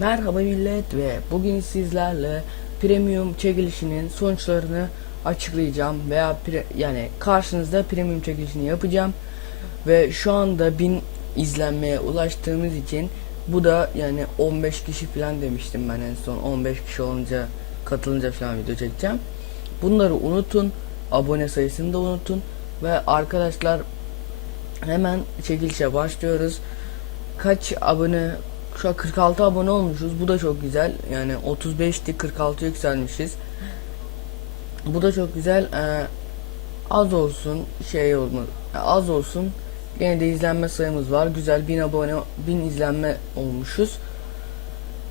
Merhaba millet ve bugün sizlerle premium çekilişinin sonuçlarını açıklayacağım veya pre- yani karşınızda premium çekilişini yapacağım ve şu anda 1000 izlenmeye ulaştığımız için bu da yani 15 kişi falan demiştim ben en son 15 kişi olunca katılınca falan video çekeceğim. Bunları unutun, abone sayısını da unutun ve arkadaşlar hemen çekilişe başlıyoruz. Kaç abone şu an 46 abone olmuşuz. Bu da çok güzel. Yani 35'ti 46 yükselmişiz. Bu da çok güzel. Ee, az olsun şey olma az olsun. Gene de izlenme sayımız var. Güzel 1000 abone 1000 izlenme olmuşuz.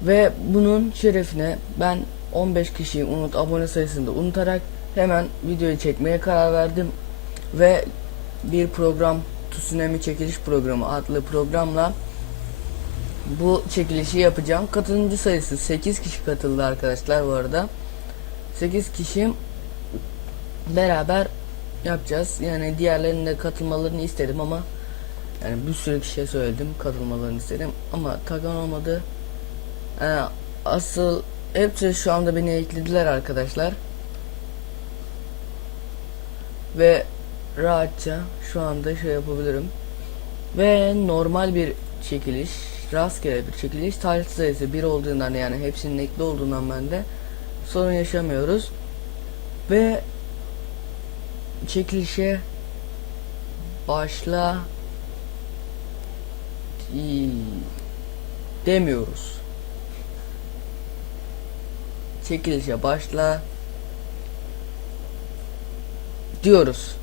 Ve bunun şerefine ben 15 kişiyi unut abone sayısını da unutarak hemen videoyu çekmeye karar verdim ve bir program Tsunami çekiliş programı adlı programla bu çekilişi yapacağım. Katılımcı sayısı 8 kişi katıldı arkadaşlar bu arada. 8 kişi beraber yapacağız. Yani diğerlerinin de katılmalarını istedim ama yani bir sürü kişiye söyledim katılmalarını istedim ama takan olmadı. Ee, asıl hepsi şu anda beni eklediler arkadaşlar. Ve rahatça şu anda şey yapabilirim. Ve normal bir çekiliş, rastgele bir çekiliş, tarih sayısı 1 olduğundan yani hepsinin ekli olduğundan bende sorun yaşamıyoruz. Ve çekilişe başla demiyoruz. Çekilişe başla diyoruz.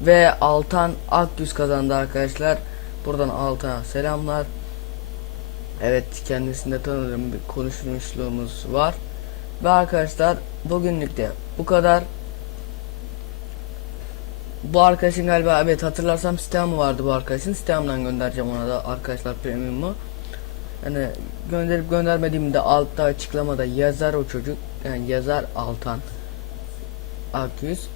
Ve Altan Akgüz kazandı arkadaşlar. Buradan Altan'a selamlar. Evet kendisini de tanıdığım bir konuşmuşluğumuz var. Ve arkadaşlar bugünlük de bu kadar. Bu arkadaşın galiba evet hatırlarsam sistem vardı bu arkadaşın. Sistemden göndereceğim ona da arkadaşlar premiumu. Yani gönderip göndermediğimde altta açıklamada yazar o çocuk. Yani yazar Altan Akgüz.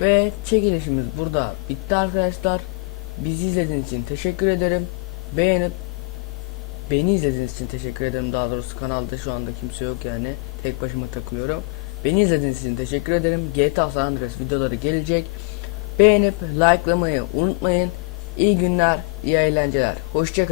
Ve çekilişimiz burada bitti arkadaşlar. Bizi izlediğiniz için teşekkür ederim. Beğenip beni izlediğiniz için teşekkür ederim. Daha doğrusu kanalda şu anda kimse yok yani. Tek başıma takılıyorum. Beni izlediğiniz için teşekkür ederim. GTA San Andreas videoları gelecek. Beğenip likelamayı unutmayın. İyi günler, iyi eğlenceler. Hoşçakalın.